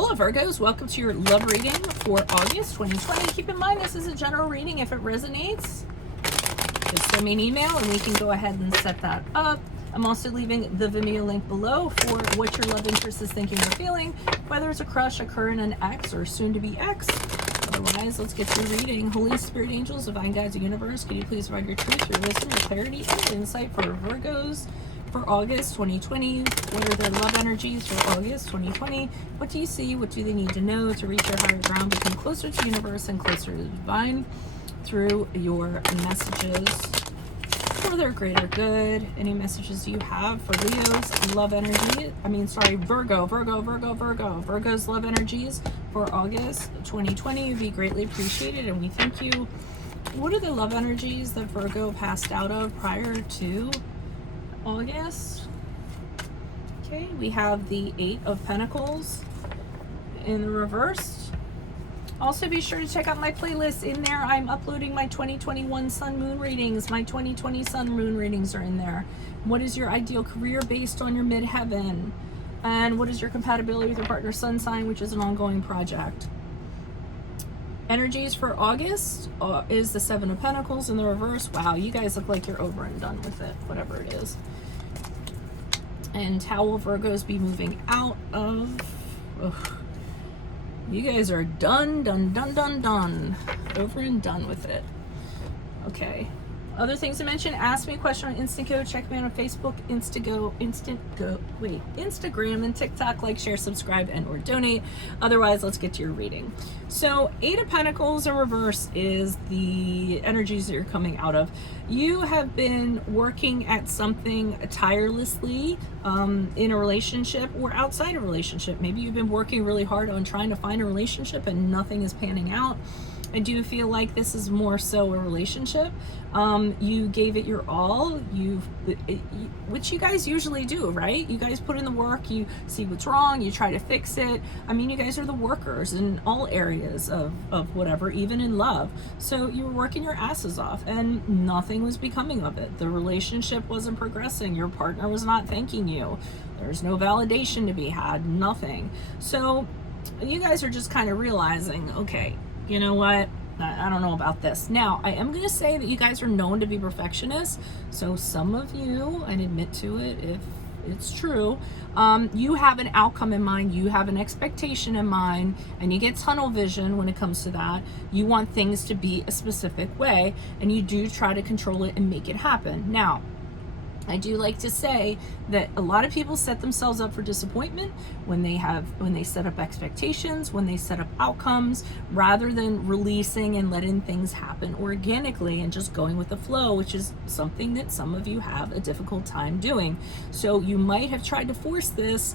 Hola Virgos, welcome to your love reading for August 2020. Keep in mind this is a general reading. If it resonates, just send me an email and we can go ahead and set that up. I'm also leaving the Vimeo link below for what your love interest is thinking or feeling, whether it's a crush, a current, an ex, or soon to be ex. Otherwise, let's get to your reading. Holy Spirit, angels, divine guides, the universe, can you please provide your truth, your wisdom, your clarity, and insight for Virgos for August 2020? What are their love energies for August 2020? What do you see? What do they need to know to reach their higher ground, become closer to the universe and closer to the divine through your messages for their greater good? Any messages you have for Leo's love energy? Virgo's love energies for August 2020 would be greatly appreciated, and we thank you. What are the love energies that Virgo passed out of prior to August? Okay, we have the Eight of Pentacles in the reverse. Also be sure to check out my playlist. In there I'm uploading my 2021 sun moon readings. My 2020 sun moon readings are in there. What is your ideal career based on your midheaven? And what is your compatibility with your partner's sun sign, which is an ongoing project? Energies for August is the Seven of Pentacles in the reverse. Wow, you guys look like you're over and done with it, whatever it is. And how will Virgos be moving out of... Ugh. You guys are done. Over and done with it. Okay. Other things to mention, ask me a question on Instant Go, check me out on Facebook, Instagram and TikTok, like, share, subscribe, and or donate. Otherwise, let's get to your reading. So, Eight of Pentacles in reverse is the energies that you're coming out of. You have been working at something tirelessly in a relationship or outside a relationship. Maybe you've been working really hard on trying to find a relationship and nothing is panning out. I do feel like this is more so a relationship. You gave it your all, which you guys usually do, right? You guys put in the work, you see what's wrong, you try to fix it. I mean, you guys are the workers in all areas of whatever, even in love. So you were working your asses off and nothing was becoming of it. The relationship wasn't progressing. Your partner was not thanking you. There's no validation to be had, nothing. So you guys are just kind of realizing, okay, you know what? I don't know about this. Now, I am going to say that you guys are known to be perfectionists. So some of you, and admit to it if it's true, you have an outcome in mind, you have an expectation in mind, and you get tunnel vision when it comes to that. You want things to be a specific way, and you do try to control it and make it happen. Now, I do like to say that a lot of people set themselves up for disappointment when they set up expectations, when they set up outcomes, rather than releasing and letting things happen organically and just going with the flow, which is something that some of you have a difficult time doing. So you might have tried to force this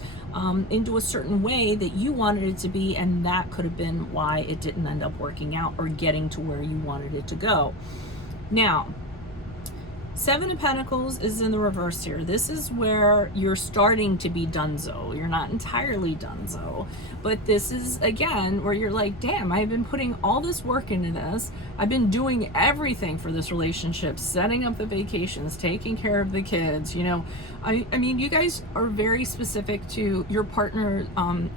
into a certain way that you wanted it to be, and that could have been why it didn't end up working out or getting to where you wanted it to go. Now, Seven of Pentacles is in the reverse here. This is where you're starting to be donezo. You're not entirely donezo, but this is, again, where you're like, damn, I've been putting all this work into this. I've been doing everything for this relationship, setting up the vacations, taking care of the kids. You know, I mean, you guys are very specific to your partner,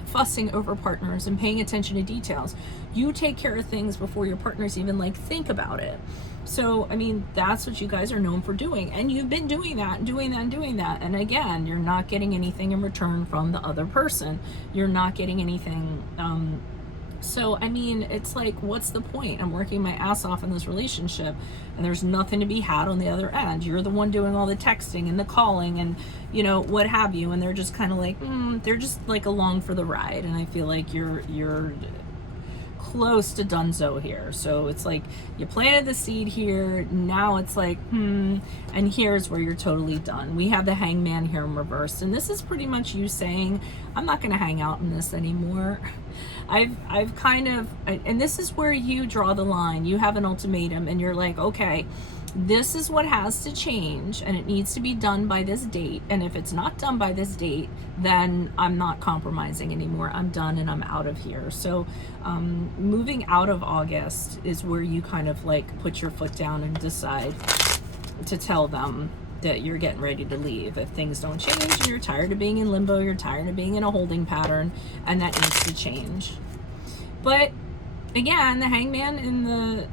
fussing over partners and paying attention to details. You take care of things before your partners even like think about it. So, I mean, that's what you guys are known for doing. And you've been doing that. And again, you're not getting anything in return from the other person. You're not getting anything. So, I mean, it's like, what's the point? I'm working my ass off in this relationship and there's nothing to be had on the other end. You're the one doing all the texting and the calling and, you know, what have you. And they're just kind of like, they're just like along for the ride. And I feel like you're close to donezo here. So it's like you planted the seed here, now it's like and here's where you're totally done. We have the Hangman here in reverse, and this is pretty much you saying, I'm not going to hang out in this anymore. I've kind of, and this is where you draw the line. You have an ultimatum and you're like, okay, this is what has to change and it needs to be done by this date, and if it's not done by this date, then I'm not compromising anymore. I'm done and I'm out of here. So moving out of August is where you kind of like put your foot down and decide to tell them, that you're getting ready to leave. If things don't change and you're tired of being in limbo, you're tired of being in a holding pattern, and that needs to change. But again, the Hangman in the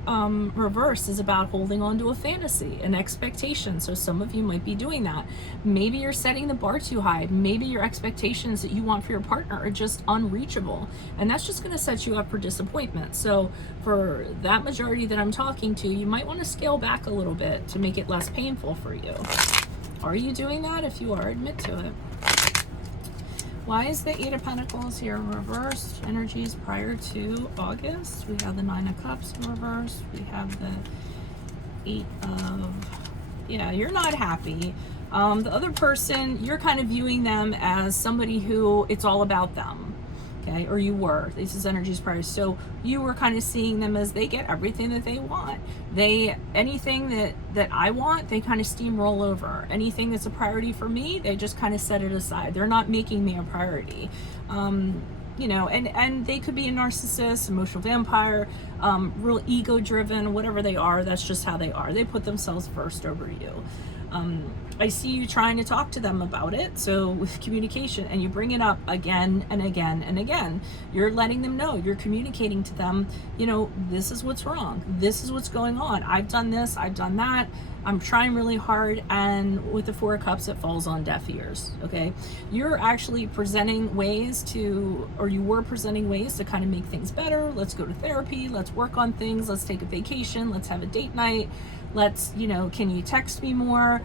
reverse is about holding on to a fantasy, an expectation. So some of you might be doing that. Maybe you're setting the bar too high. Maybe your expectations that you want for your partner are just unreachable. And that's just going to set you up for disappointment. So for that majority that I'm talking to, you might want to scale back a little bit to make it less painful for you. Are you doing that? If you are, admit to it. Why is the Eight of Pentacles here in reverse? Energies prior to August. We have the Nine of Cups in reverse. We have the Eight of... Yeah, you're not happy. The other person, you're kind of viewing them as somebody who it's all about them. Okay, or you were. This is energies prior. So you were kind of seeing them as they get everything that they want. Anything that I want, they kind of steamroll over. Anything that's a priority for me, they just kind of set it aside. They're not making me a priority. You know, and they could be a narcissist, emotional vampire, real ego driven, whatever they are. That's just how they are. They put themselves first over you. I see you trying to talk to them about it. So with communication, and you bring it up again and again and again, you're letting them know, you're communicating to them, you know, this is what's wrong. This is what's going on. I've done this, I've done that. I'm trying really hard. And with the Four of Cups, it falls on deaf ears. Okay. You're actually presenting ways to, or you were presenting ways to kind of make things better. Let's go to therapy. Let's work on things. Let's take a vacation. Let's have a date night. Let's, you know, can you text me more?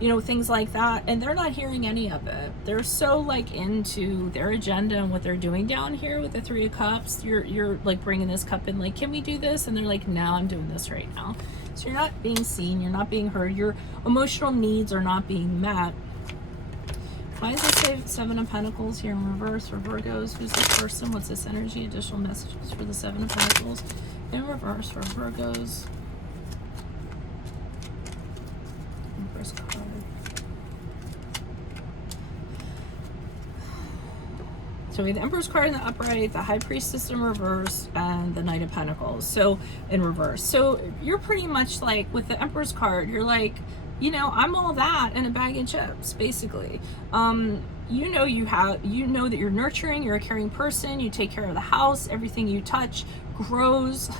You know, things like that. And they're not hearing any of it. They're so like into their agenda and what they're doing down here with the Three of Cups. You're like bringing this cup in, like, can we do this? And they're like, no, I'm doing this right now. So you're not being seen. You're not being heard. Your emotional needs are not being met. Why does it say Seven of Pentacles here in reverse for Virgos? Who's this person? What's this energy? Additional messages for the Seven of Pentacles in reverse for Virgos. Empress card. So we have the Emperor's card in the upright, the High Priestess in reverse, and the Knight of Pentacles. So in reverse. So you're pretty much like with the Emperor's card, you're like, you know, I'm all that and a bag of chips, basically. You know that you're nurturing, you're a caring person, you take care of the house, everything you touch grows,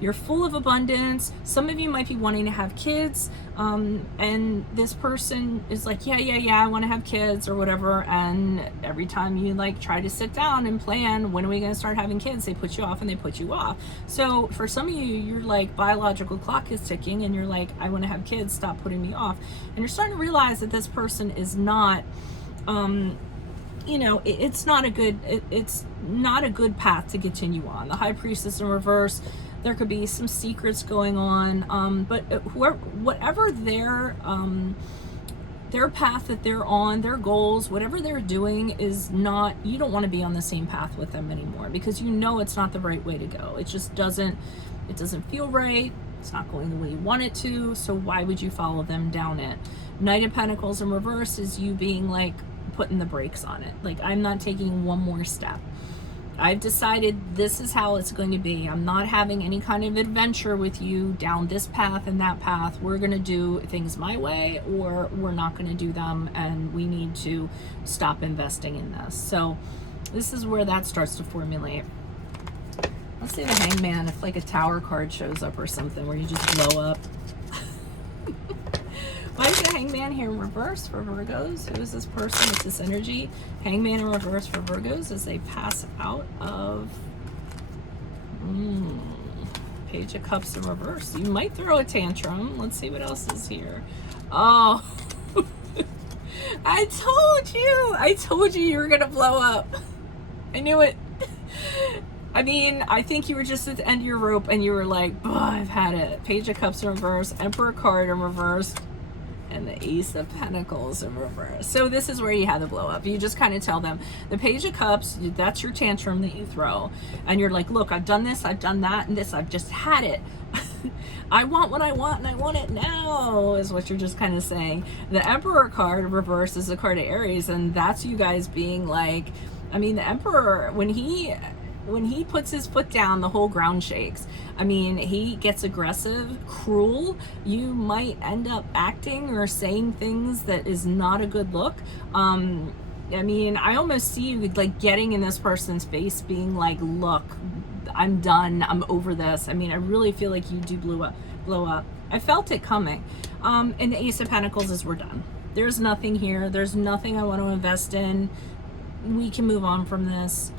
you're full of abundance. Some of you might be wanting to have kids, and this person is like, yeah, I want to have kids or whatever, and every time you like try to sit down and plan, when are we going to start having kids, they put you off and they put you off. So for some of you, you're like, biological clock is ticking and you're like, I want to have kids, stop putting me off. And you're starting to realize that this person is not, you know, it's not a good path to continue on. The High Priestess in reverse, there could be some secrets going on, but whatever their path that they're on, their goals, whatever they're doing is not, you don't want to be on the same path with them anymore, because you know it's not the right way to go. It just doesn't feel right. It's not going the way you want it to, so why would you follow them down it? Knight of Pentacles in reverse is you being like, putting the brakes on it. Like, I'm not taking one more step. I've decided this is how it's going to be. I'm not having any kind of adventure with you down this path and that path. We're going to do things my way, or we're not going to do them, and we need to stop investing in this. So this is where that starts to formulate. Let's say the Hangman, if like a Tower card shows up or something where you just blow up. Why is the Hangman here in reverse for Virgos? Who is this person? What's this energy? Hangman in reverse for Virgos as they pass out of Page of Cups in reverse. You might throw a tantrum. Let's see what else is here. Oh, I told you were gonna blow up. I knew it. I mean, I think you were just at the end of your rope and you were like, oh, I've had it. Page of Cups in reverse, Emperor card in reverse, and the Ace of Pentacles in reverse. So this is where you have the blow up. You just kind of tell them, the Page of Cups, that's your tantrum that you throw. And you're like, look, I've done this, I've done that, and this, I've just had it. I want what I want, and I want it now, is what you're just kind of saying. The Emperor card in reverse is the card of Aries, and that's you guys being like, I mean, the Emperor, when he when he puts his foot down, the whole ground shakes. I mean, he gets aggressive, cruel. You might end up acting or saying things that is not a good look. I mean, I almost see you like getting in this person's face, being like, look, I'm done, I'm over this. I mean, I really feel like you do blow up. I felt it coming. And the Ace of Pentacles is, we're done. There's nothing here. There's nothing I want to invest in. We can move on from this.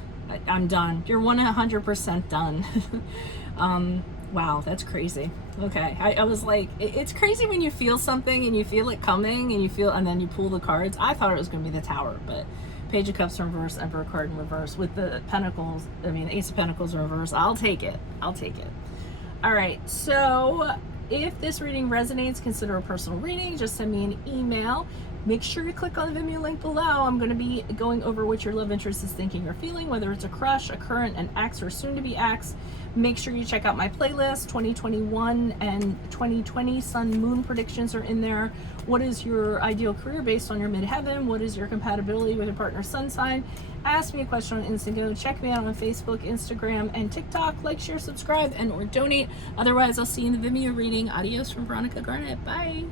I'm done. You're 100% done. Wow, that's crazy. Okay, I was like, it's crazy when you feel something and you feel it coming and then you pull the cards. I thought it was going to be the Tower, but Page of Cups in reverse, Emperor card in reverse with the Pentacles, I mean, Ace of Pentacles in reverse. I'll take it. I'll take it. All right, so if this reading resonates, consider a personal reading. Just send me an email. Make sure you click on the Vimeo link below. I'm going to be going over what your love interest is thinking or feeling, whether it's a crush, a current, an ex, or soon to be ex. Make sure you check out my playlist. 2021 and 2020 Sun Moon predictions are in there. What is your ideal career based on your midheaven? What is your compatibility with your partner's sun sign? Ask me a question on Instagram. Check me out on Facebook, Instagram, and TikTok. Like, share, subscribe, and or donate. Otherwise, I'll see you in the Vimeo reading. Adios from Veronica Garnett. Bye.